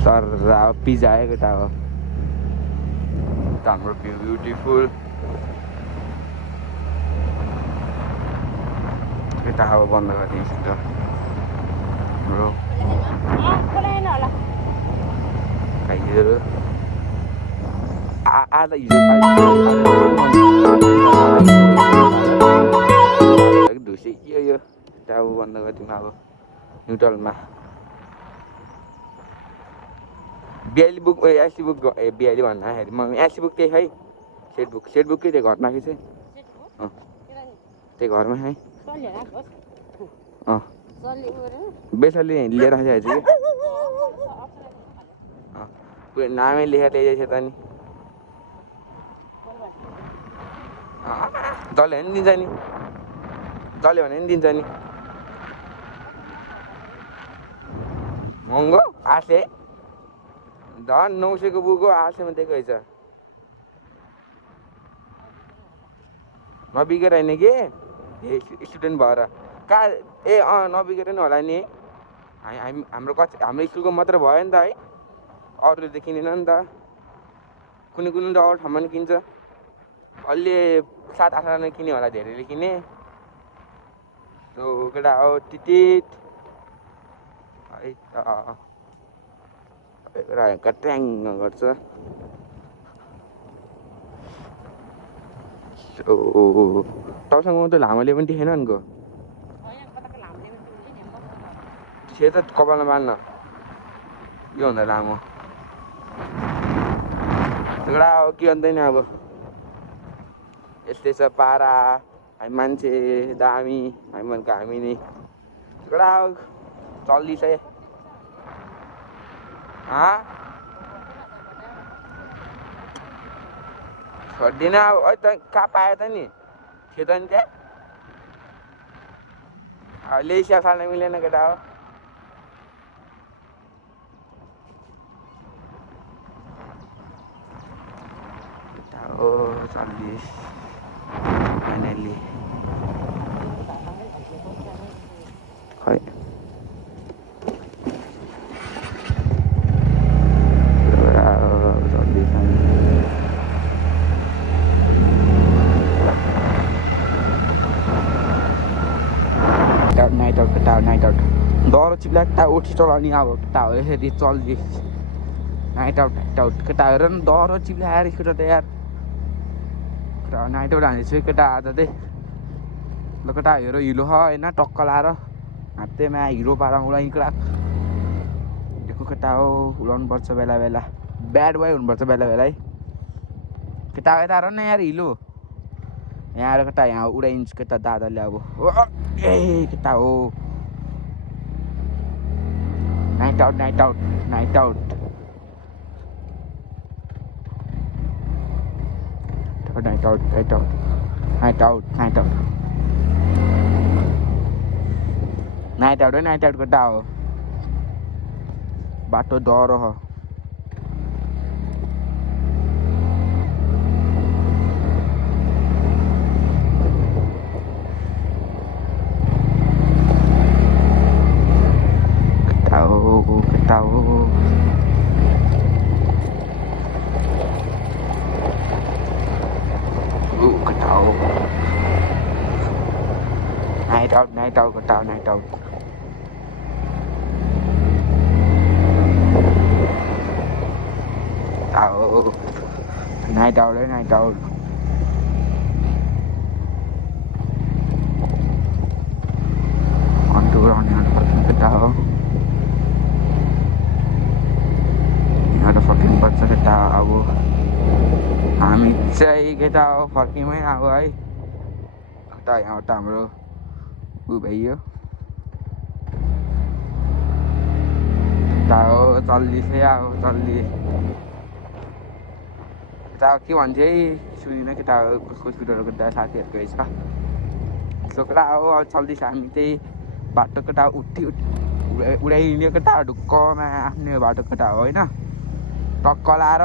Sir pizza है केटा हो हाम्रो भ्यू ब्युटिफुल केटा अब बन्द गरिदिन्छु त हाम्रो खाइदिएर आधा धुसे यो टाउ बन्द गरिदिउँ अब न्युट्रलमा बिहाली बुक एसी बुक बिहाली भन्दाखेरि म एसी बुक त्यही है सेट बुक के त्यो घरमा कि चाहिँ त्यही घरमा है बेसरले लिएर आइसकेको छु कि नामै लेखेर ल्याइदिएछ त नि जसले भने दिन्छ नि जसले भने नि दिन्छ नि महँगो 800 झन् 900 को बुक हो 800 मा दिएको रहेछ नबिगेर होइन कि स्टुडेन्ट भएर कहाँ नबिगेर नि होला नि हाम्रो स्कुलको मात्र भयो नि त है अरूले त किनेन नि त कुनै त अरू ठाउँमा नि किन्छ अहिले 7-8 जना किन्यो होला धेरैले किने त्यो केटा हो टिटिट है त ट्याङ गर्छ तपाईँसँग त लामोले पनि देखेन नि त कपालमा बाल्न योभन्दा लामो एउटा के भन्दैन अब यस्तै छ पारा हामी मान्छे दामी हामी भनेको हामी नि एउटा चल्दैछ छोड्दिन अब त कहाँ पायो त नि थियो त नि त्यहाँ लेसिया फाल्न मिलेन केटा हो चल्दैछ फाइनली खै नाइट आउट डर चिप्ला केटा उठी चलाउने अब केटा हो यसरी चल्दैछ नाइट आउट केटा हेर न डर चिप्लाएर केटा त यार केटा नाइट आउट हानेछु केटा आज चाहिँ ल केटा हेर हिलो होइन टक्क लाएर हात्तेमा हिरो पारा उडाउने केटा देखो केटा हो उडाउनु पर्छ बेला बेला ब्याड बोय हुनुपर्छ बेला बेला है केटा यता हेर न यार हिलो यहाँ आएर केटा यहाँ उडाइन्छ केटा दादाले अब ए केटा हो night out night out night out night out night out night out night out night out night out केटा हो बाटो डर हो Night out, night out, night out. Night out, night out. On to ground, यहाँ फर्किनु पर्छ केटा अब हामी चाहिँ केटा हो फर्किमै अब है केटा यहाँबाट हाम्रो भइयो केटा हो चल्दैछ अब चल्दै केटा के भन्छ है सुनिन केटा कसको स्कुटरहरू केटा साथीहरूको रहेछ सो केटा हो अब चल्दैछ हामी त्यही बाटो केटा उडाइदिने केटा ढुक्कमा आफ्नै बाटो केटा हो होइन टक्क लाएर